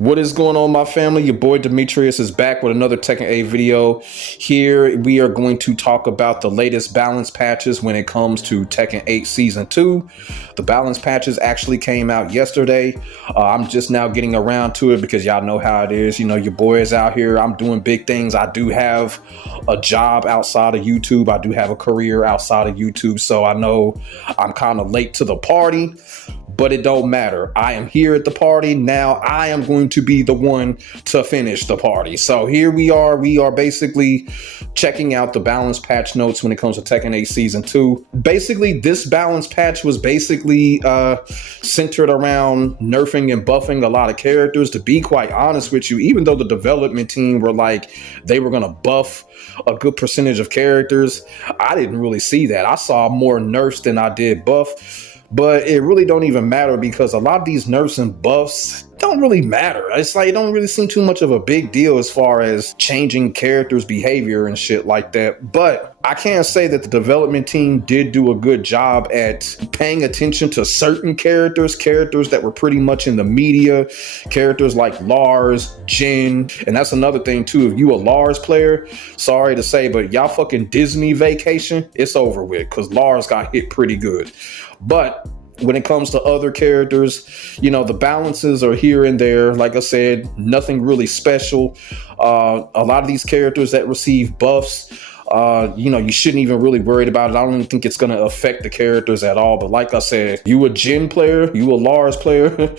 What is going on, my family? Your boy Demetrius is back with another Tekken 8 video. Here we are going to talk about the latest balance patches when it comes to Tekken 8 Season 2. The balance patches actually came out yesterday. I'm just now getting around to it because y'all know how it is. You know, your boy is out here. I'm doing big things. I do have a job outside of YouTube. I do have a career outside of YouTube. So I know I'm kind of late to the party, but it don't matter. I am here at the party. Now I am going to be the one to finish the party. So here we are. We are basically checking out the balance patch notes when it comes to Tekken 8 Season 2. Basically, this balance patch was basically centered around nerfing and buffing a lot of characters. To be quite honest with you, even though the development team were like, they were going to buff a good percentage of characters, I didn't really see that. I saw more nerfs than I did buff. But it really don't even matter because a lot of these nerfs and buffs don't really matter. It's like it don't really seem too much of a big deal as far as changing characters' behavior and shit like that. But I can say that the development team did do a good job at paying attention to certain characters that were pretty much in the media, characters like Lars, Jin. And that's another thing too. If you a Lars player, sorry to say, but y'all fucking Disney vacation, it's over with because Lars got hit pretty good. But when it comes to other characters, you know, the balances are here and there. Like I said, nothing really special. A lot of these characters that receive buffs, you know, you shouldn't even really worry about it. I don't even think it's going to affect the characters at all. But like I said, you a Jin player, you a Lars player,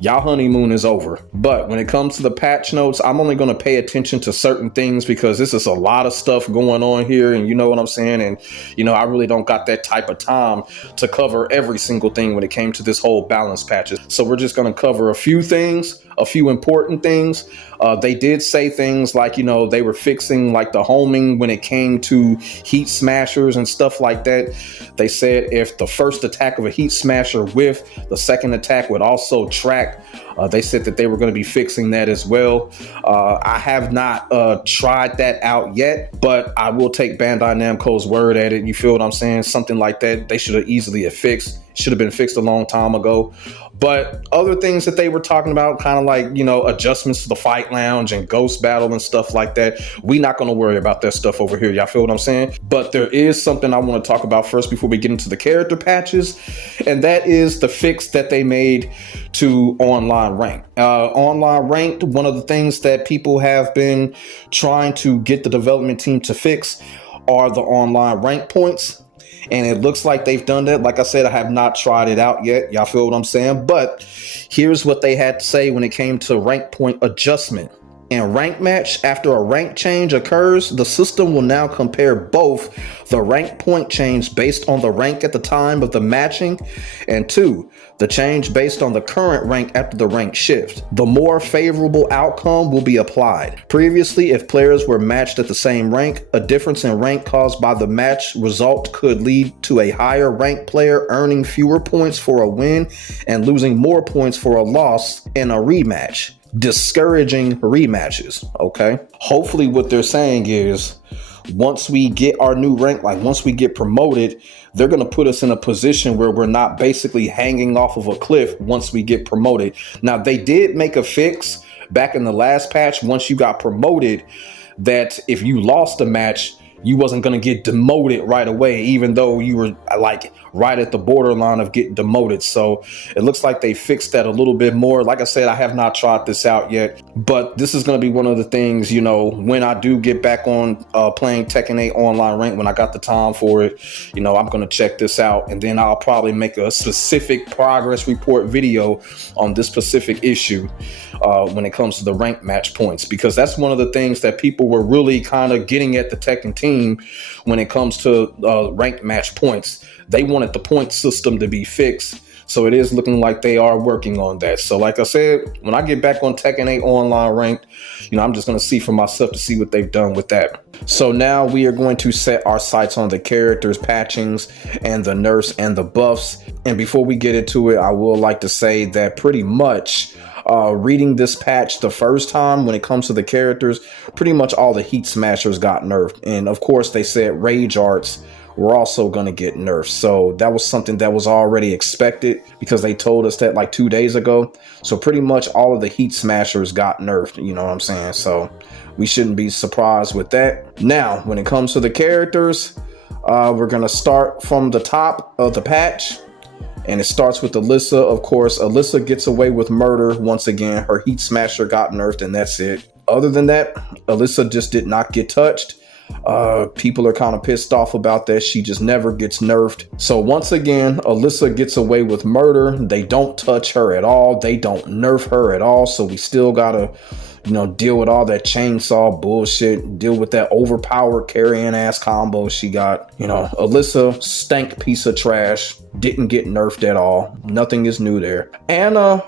y'all honeymoon is over. But when it comes to the patch notes, I'm only going to pay attention to certain things because this is a lot of stuff going on here. And you know what I'm saying? And, you know, I really don't got that type of time to cover every single thing when it came to this whole balance patches. So we're just going to cover a few things, a few important things. They did say things like, you know, they were fixing like the homing when it came to heat smashers and stuff like that. They said if the first attack of a heat smasher with the second attack would also track, they said that they were going to be fixing that as well. I have not tried that out yet, but I will take Bandai Namco's word at it. You feel what I'm saying? Something like that they should have easily have fixed. Should have been fixed a long time ago. But other things that they were talking about, kind of like, you know, adjustments to the fight lounge and ghost battle and stuff like that. We not going to worry about that stuff over here. Y'all feel what I'm saying? But there is something I want to talk about first before we get into the character patches. And that is the fix that they made to online rank. Online ranked, one of the things that people have been trying to get the development team to fix are the online rank points. And it looks like they've done that. Like I said, I have not tried it out yet. Y'all feel what I'm saying? But here's what they had to say when it came to rank point adjustment. In rank match, after a rank change occurs, the system will now compare both the rank point change based on the rank at the time of the matching, and two, the change based on the current rank after the rank shift. The more favorable outcome will be applied. Previously, if players were matched at the same rank, a difference in rank caused by the match result could lead to a higher ranked player earning fewer points for a win and losing more points for a loss in a rematch, discouraging rematches. Okay, hopefully what they're saying is once we get our new rank, like once we get promoted, they're going to put us in a position where we're not basically hanging off of a cliff once we get promoted. Now, they did make a fix back in the last patch once you got promoted that if you lost a match, you wasn't going to get demoted right away, even though you were like right at the borderline of getting demoted. So it looks like they fixed that a little bit more. Like I said, I have not tried this out yet, but this is going to be one of the things, you know, when I do get back on playing Tekken 8 online rank, when I got the time for it, you know, I'm going to check this out, and then I'll probably make a specific progress report video on this specific issue when it comes to the rank match points, because that's one of the things that people were really kind of getting at the Tekken team when it comes to rank match points. They wanted the point system to be fixed. So it is looking like they are working on that. So like I said, when I get back on Tekken 8 online ranked, you know, I'm just going to see for myself to see what they've done with that. So now we are going to set our sights on the characters patchings and the nerfs and the buffs. And before we get into it, I will like to say that pretty much reading this patch the first time when it comes to the characters, pretty much all the heat smashers got nerfed. And of course they said rage arts were also going to get nerfed. So that was something that was already expected because they told us that like 2 days ago. So pretty much all of the Heat Smashers got nerfed, you know what I'm saying? So we shouldn't be surprised with that. Now, when it comes to the characters, we're going to start from the top of the patch. And it starts with Alisa. Of course, Alisa gets away with murder once again. Her Heat Smasher got nerfed and that's it. Other than that, Alisa just did not get touched. People are kind of pissed off about that. She just never gets nerfed. So once again, Alisa gets away with murder. They don't touch her at all. They don't nerf her at all. So we still gotta, you know, deal with all that chainsaw bullshit, deal with that overpowered carrying ass combo she got. You know, Alisa, stank piece of trash, didn't get nerfed at all. Nothing is new there. Anna,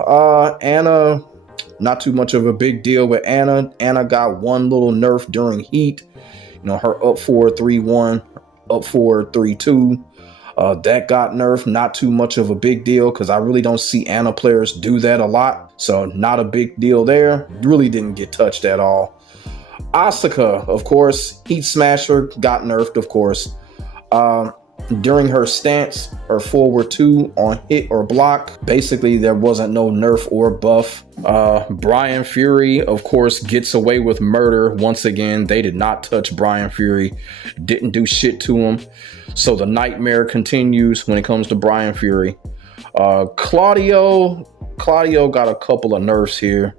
not too much of a big deal with Anna. Anna got one little nerf during Heat. You know, her up 4-3-1, up 4-3-2. That got nerfed. Not too much of a big deal because I really don't see Anna players do that a lot. So not a big deal there. Really didn't get touched at all. Asuka, of course, Heat Smasher got nerfed, of course. During her stance, her forward 2 on hit or block, basically there wasn't no nerf or buff. Bryan Fury, of course, gets away with murder once again. They did not touch Bryan Fury, didn't do shit to him. So the nightmare continues when it comes to Bryan Fury. Claudio got a couple of nerfs here.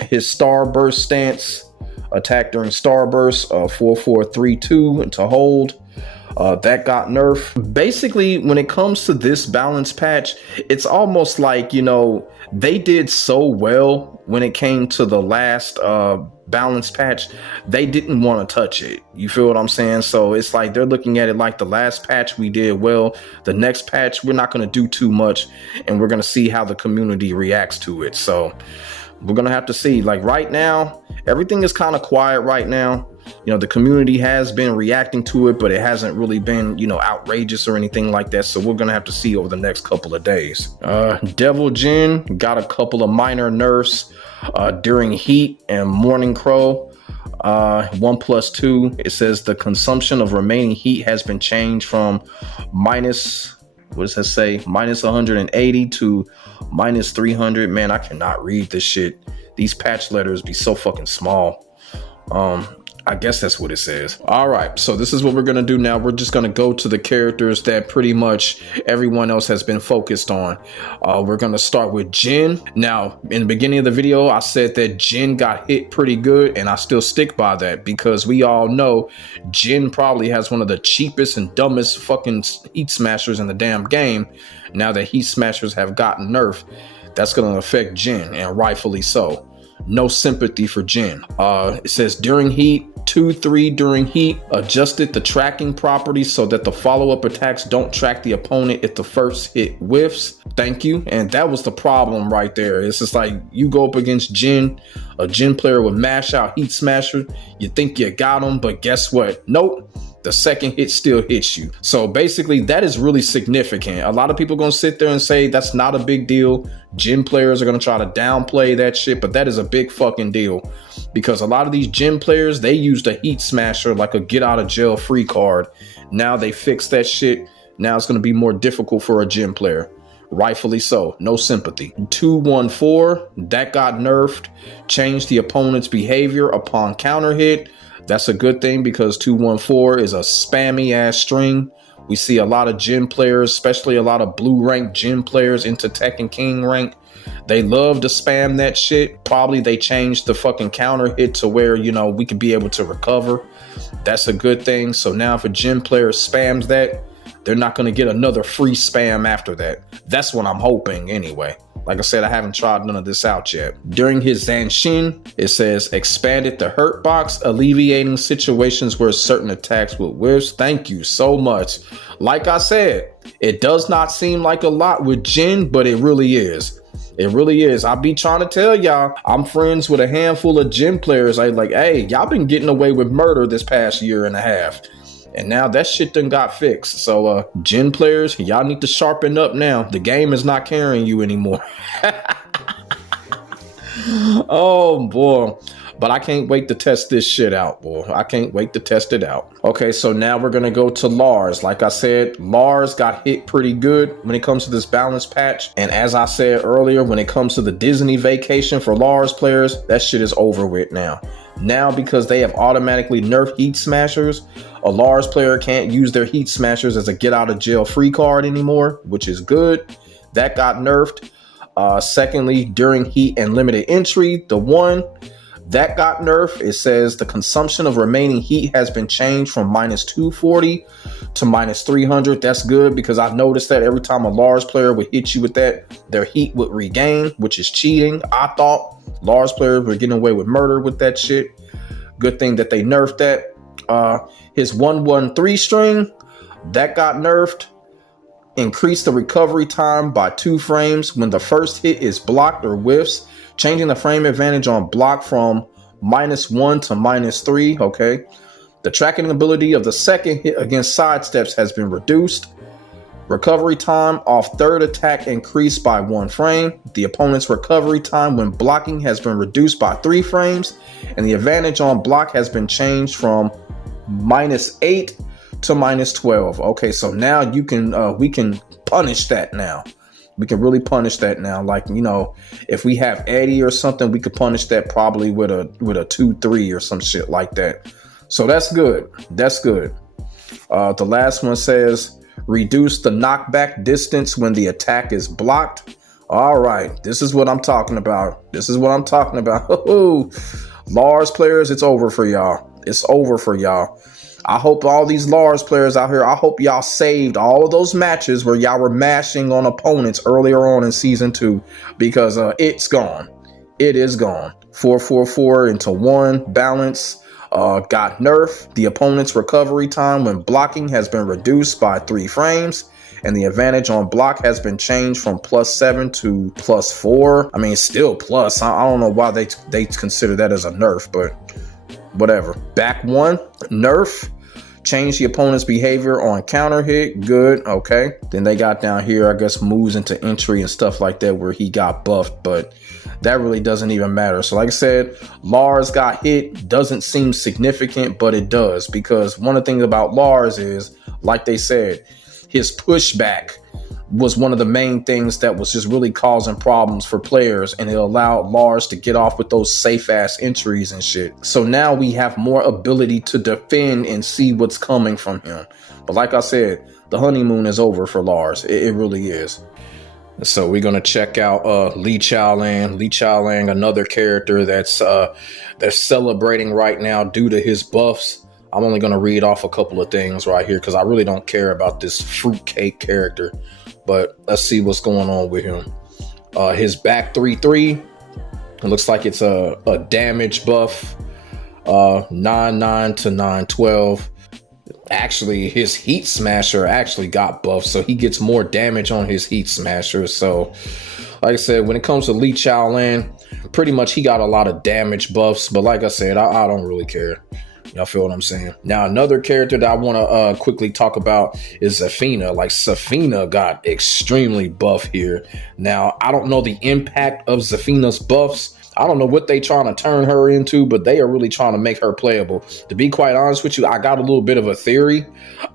His Starburst stance, attack during Starburst, 4-4-3-2 to hold. That got nerfed. Basically, when it comes to this balance patch, it's almost like, you know, they did so well when it came to the last balance patch. They didn't want to touch it. You feel what I'm saying? So it's like they're looking at it like the last patch we did well. The next patch, we're not going to do too much, and we're going to see how the community reacts to it. So we're going to have to see. Like right now, everything is kind of quiet right now. You know, the community has been reacting to it, but it hasn't really been, you know, outrageous or anything like that. So we're going to have to see over the next couple of days. Devil Jin got a couple of minor nerfs during Heat and Morning Crow. 1+2, it says the consumption of remaining heat has been changed from minus, what does that say? Minus 180 to minus 300. Man, I cannot read this shit. These patch letters be so fucking small. I guess that's what it says. All right, so this is what we're gonna do now. We're just gonna go to the characters that pretty much everyone else has been focused on. We're gonna start with Jin. Now, in the beginning of the video, I said that Jin got hit pretty good, and I still stick by that because we all know Jin probably has one of the cheapest and dumbest fucking Heat Smashers in the damn game. Now that Heat Smashers have gotten nerfed, that's gonna affect Jin, and rightfully so. No sympathy for Jin. It says during Heat, 2-3 during Heat, adjusted the tracking properties so that the follow-up attacks don't track the opponent if the first hit whiffs. Thank you. And that was the problem right there. It's just like you go up against Jin, a Jin player with mash out Heat Smasher. You think you got him, but guess what? Nope. The second hit still hits you. So basically that is really significant. A lot of people are going to sit there and say that's not a big deal. Jin players are going to try to downplay that shit, but that is a big fucking deal because a lot of these Jin players, they used a Heat Smasher like a get out of jail free card. Now they fixed that shit. Now it's going to be more difficult for a Jin player. Rightfully so. No sympathy. 2-1-4, that got nerfed. Changed the opponent's behavior upon counter hit. That's a good thing because 2-1-4 is a spammy ass string. We see a lot of Jin players, especially a lot of blue rank Jin players into Tekken King rank. They love to spam that shit. Probably they changed the fucking counter hit to where, you know, we could be able to recover. That's a good thing. So now if a Jin player spams that, they're not going to get another free spam after that. That's what I'm hoping anyway. Like I said, I haven't tried none of this out yet. During his Zanshin, it says expanded the hurt box, alleviating situations where certain attacks would whiffs. Thank you so much. Like I said, it does not seem like a lot with Jin, but it really is. It really is. I be trying to tell y'all, I'm friends with a handful of Jin players. I like, hey, y'all been getting away with murder this past year and a half. And now that shit done got fixed. So Jin players, y'all need to sharpen up now. The game is not carrying you anymore. Oh boy. But I can't wait to test this shit out, boy. I can't wait to test it out. Okay, so now we're gonna go to Lars. Like I said, Lars got hit pretty good when it comes to this balance patch. And as I said earlier, when it comes to the Disney vacation for Lars players, that shit is over with now. Now, because they have automatically nerfed Heat Smashers, a Lars player can't use their Heat Smashers as a get out of jail free card anymore, which is good. That got nerfed. Secondly, during Heat and limited entry, the one that got nerfed, it says the consumption of remaining heat has been changed from minus 240 to minus 300. That's good, because I've noticed that every time a Lars player would hit you with that, their heat would regain, which is cheating. I thought Lars players were getting away with murder with that shit. Good thing that they nerfed that. His 113 string, that got nerfed. Increase the recovery time by 2 frames when the first hit is blocked or whiffs, changing the frame advantage on block from -1 to -3. Okay. The tracking ability of the second hit against sidesteps has been reduced. Recovery time off third attack increased by 1 frame. The opponent's recovery time when blocking has been reduced by 3 frames. And the advantage on block has been changed from -8 to -12. Okay, so now you can we can punish that now. We can really punish that now. Like, you know, if we have Eddie or something, we could punish that probably with a 2-3 or some shit like that. So that's good. That's good. The last one says reduce the knockback distance when the attack is blocked. All right, this is what I'm talking about. This is what I'm talking about. Lars players, it's over for y'all. It's over for y'all. I hope all these Lars players out here, I hope y'all saved all of those matches where y'all were mashing on opponents earlier on in season 2, because it's gone. It is gone. 4-4-4 into 1 balance got nerfed. The opponent's recovery time when blocking has been reduced by 3 frames. And the advantage on block has been changed from +7 to +4. I mean, still plus. I don't know why they consider that as a nerf, but whatever. Back 1, nerf. Change the opponent's behavior on counter hit. Good. Okay. Then they got down here, I guess, moves into entry and stuff like that where he got buffed, but that really doesn't even matter. So like I said, Lars got hit. Doesn't seem significant, but it does, because one of the things about Lars is, like they said, his pushback was one of the main things that was just really causing problems for players, and it allowed Lars to get off with those safe ass entries and shit. So now we have more ability to defend and see what's coming from him. But like I said, the honeymoon is over for Lars. It really is. So we're gonna check out Lee Chaolan. Lee Chaolan, another character that's they're celebrating right now due to his buffs. I'm only gonna read off a couple of things right here because I really don't care about this fruitcake character. But let's see what's going on with him. His back 3-3. It looks like it's a damage buff. 9-9 to 9-12. Actually, his Heat Smasher actually got buffed, so he gets more damage on his Heat Smasher. So, like I said, when it comes to Lee Chaolan, pretty much he got a lot of damage buffs. But like I said, I don't really care. Y'all feel what I'm saying? Now, another character that I want to quickly talk about is Zafina. Like, Zafina got extremely buff here. Now, I don't know the impact of Zafina's buffs. I don't know what they trying to turn her into, but they are really trying to make her playable. To be quite honest with you, I got a little bit of a theory.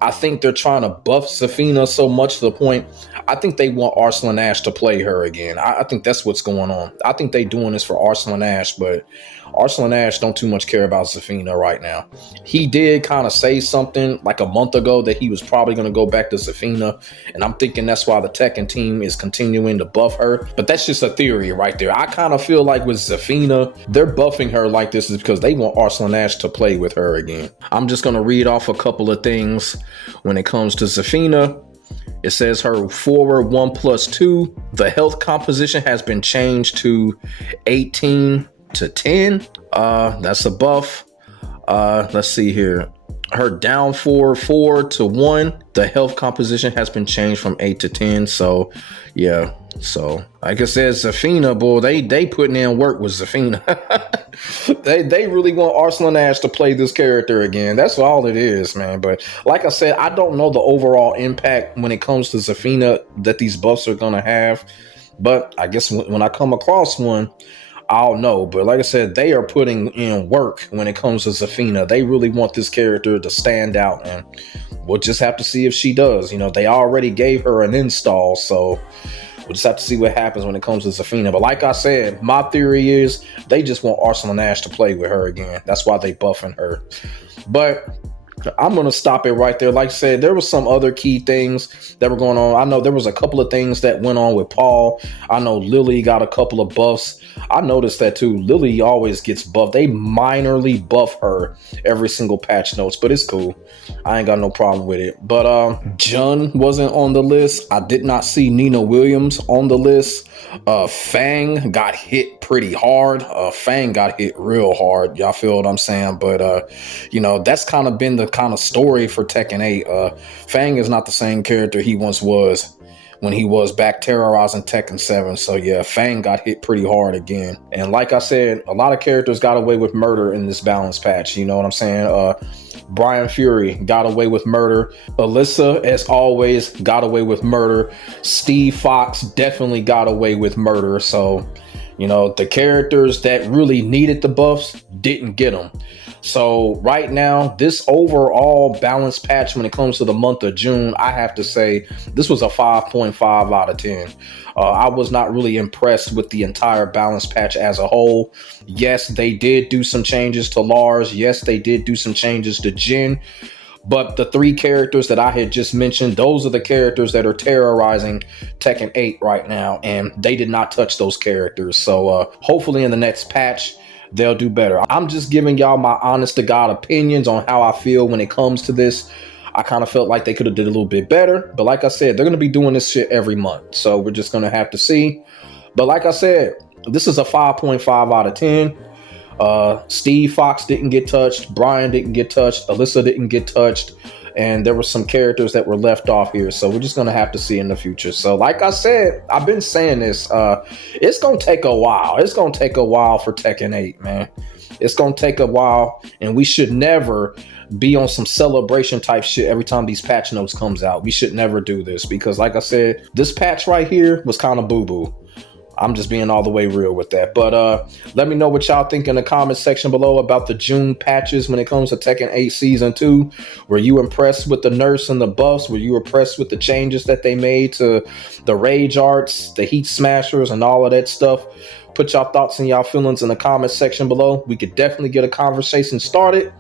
I think they're trying to buff Zafina so much to the point, I think they want Arslan Ash to play her again. I think that's what's going on. I think they doing this for Arslan Ash, but Arslan Ash don't too much care about Zafina right now. He did kind of say something like a month ago that he was probably going to go back to Zafina, and I'm thinking that's why the Tekken team is continuing to buff her. But that's just a theory right there. I kind of feel like with Zafina, they're buffing her like this is because they want Arslan Ash to play with her again. I'm just going to read off a couple of things when it comes to Zafina. It says her forward 1+2. The health composition has been changed to 18 to 10. That's a buff. Let's see here. Her down forward 4 to 1. The health composition has been changed from 8 to 10. So yeah. So like I said, Zafina, boy, they putting in work with Zafina. they really want Arslan Ash to play this character again. That's all it is, man. But like I said, I don't know the overall impact when it comes to Zafina that these buffs are gonna have. But I guess when I come across one, I don't know. But like I said, they are putting in work when it comes to Zafina. They really want this character to stand out, and we'll just have to see if she does. You know, they already gave her an install, so we'll just have to see what happens when it comes to Zafina. But like I said, my theory is they just want Arsenal Nash to play with her again. That's why they buffing her. But I'm going to stop it right there. Like I said, there was some other key things that were going on. I know there was a couple of things that went on with Paul. I know Lily got a couple of buffs. I noticed that too. Lily always gets buffed. They minorly buff her every single patch notes, but it's cool. I ain't got no problem with it. But Jun wasn't on the list. I did not see Nina Williams on the list. Fang got hit pretty hard. Fang got hit real hard. Y'all feel what I'm saying? But you know, that's kind of been the kind of story for Tekken 8. Fang is not the same character he once was when he was back terrorizing Tekken 7. So yeah, Fang got hit pretty hard again. And like I said, a lot of characters got away with murder in this balance patch. You know what I'm saying? Bryan Fury got away with murder. Alisa, as always, got away with murder. Steve Fox definitely got away with murder. So, you know, the characters that really needed the buffs didn't get them. So right now, this overall balance patch when it comes to the month of June, I have to say this was a 5.5 out of 10. I was not really impressed with the entire balance patch as a whole. Yes, they did do some changes to Lars. Yes, they did do some changes to Jin. But the three characters that I had just mentioned, those are the characters that are terrorizing Tekken 8 right now. And they did not touch those characters. So hopefully in the next patch, they'll do better. I'm just giving y'all my honest to God opinions on how I feel when it comes to this. I kind of felt like they could have did a little bit better. But like I said, they're going to be doing this shit every month. So we're just going to have to see. But like I said, this is a 5.5 out of 10. Steve Fox didn't get touched. Bryan didn't get touched. Alisa didn't get touched. And there were some characters that were left off here. So we're just going to have to see in the future. So like I said, I've been saying this. It's going to take a while. It's going to take a while for Tekken 8, man. It's going to take a while. And we should never be on some celebration type shit every time these patch notes comes out. We should never do this. Because like I said, this patch right here was kind of boo-boo. I'm just being all the way real with that. But let me know what y'all think in the comment section below about the June patches when it comes to Tekken 8 Season 2. Were you impressed with the nerfs and the buffs? Were you impressed with the changes that they made to the rage arts, the heat smashers, and all of that stuff? Put y'all thoughts and y'all feelings in the comment section below. We could definitely get a conversation started.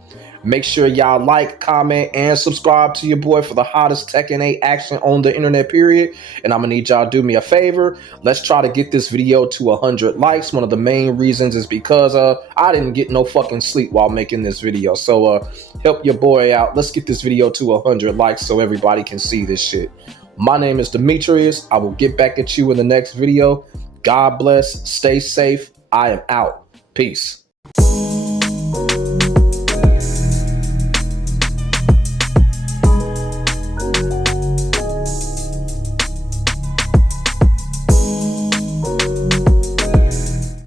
Make sure y'all like, comment, and subscribe to your boy for the hottest Tekken 8 action on the internet, period. And I'm going to need y'all to do me a favor. Let's try to get this video to 100 likes. One of the main reasons is because I didn't get no fucking sleep while making this video. So help your boy out. Let's get this video to 100 likes so everybody can see this shit. My name is Demetrius. I will get back at you in the next video. God bless. Stay safe. I am out. Peace.